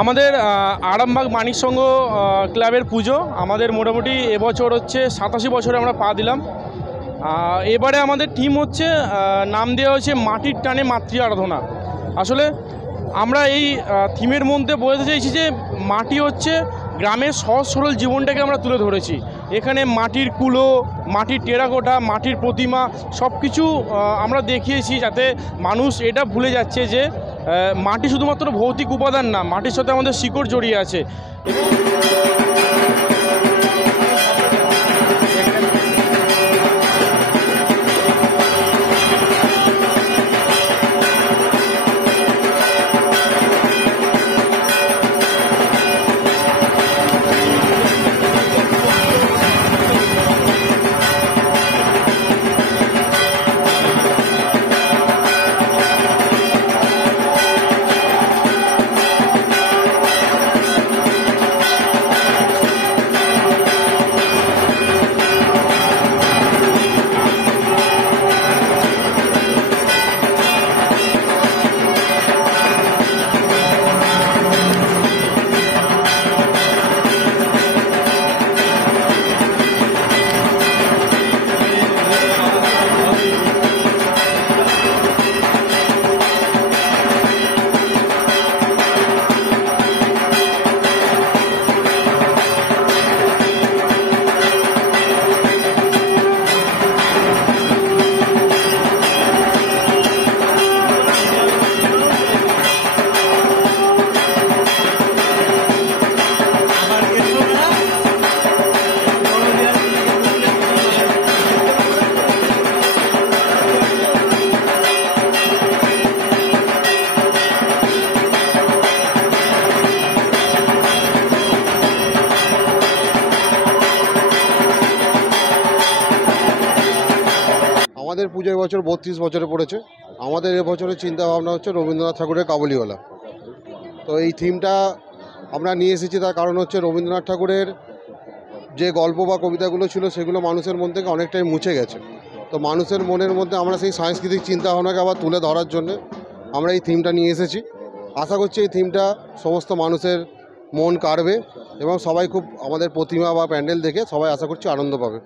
আমাদের আরামবাগ মানিক সংঘ ক্লাবের পুজো আমাদের মোটামুটি এবছর হচ্ছে 87 বছরে আমরা পা দিলাম। এবারে আমাদের থিম হচ্ছে নাম দেওয়া হয়েছে মাটির টানে মাতৃ আরাধনা। আসলে আমরা এই থিমের মধ্যে বোঝাতে চাইছি যে মাটি হচ্ছে গ্রামের সহজ সরল জীবনটাকে আমরা তুলে ধরেছি। এখানে মাটির কুলো, মাটির টেরাকোটা, মাটির প্রতিমা সব কিছু আমরা দেখিয়েছি, যাতে মানুষ এটা ভুলে যাচ্ছে যে মাটি শুধুমাত্র ভৌতিক উপাদান না, মাটির সাথে আমাদের শিকড় জড়িয়ে আছে। আমাদের পুজো এবছর 32 বছরে পড়েছে। আমাদের এবছরের চিন্তা ভাবনা হচ্ছে রবীন্দ্রনাথ ঠাকুরের কাবুলিওয়ালা। তো এই থিমটা আমরা নিয়ে এসেছি, তার কারণ হচ্ছে রবীন্দ্রনাথ ঠাকুরের যে গল্প বা কবিতাগুলো ছিল সেগুলো মানুষের মন থেকে অনেকটাই মুছে গেছে। তো মানুষের মনের মধ্যে আমরা সেই সাংস্কৃতিক চিন্তাভাবনাকে আবার তুলে ধরার জন্য আমরা এই থিমটা নিয়ে এসেছি। আশা করছি এই থিমটা সমস্ত মানুষের মন কাড়বে এবং সবাই খুব আমাদের প্রতিমা বা প্যান্ডেল দেখে সবাই আশা করছি আনন্দ পাবে।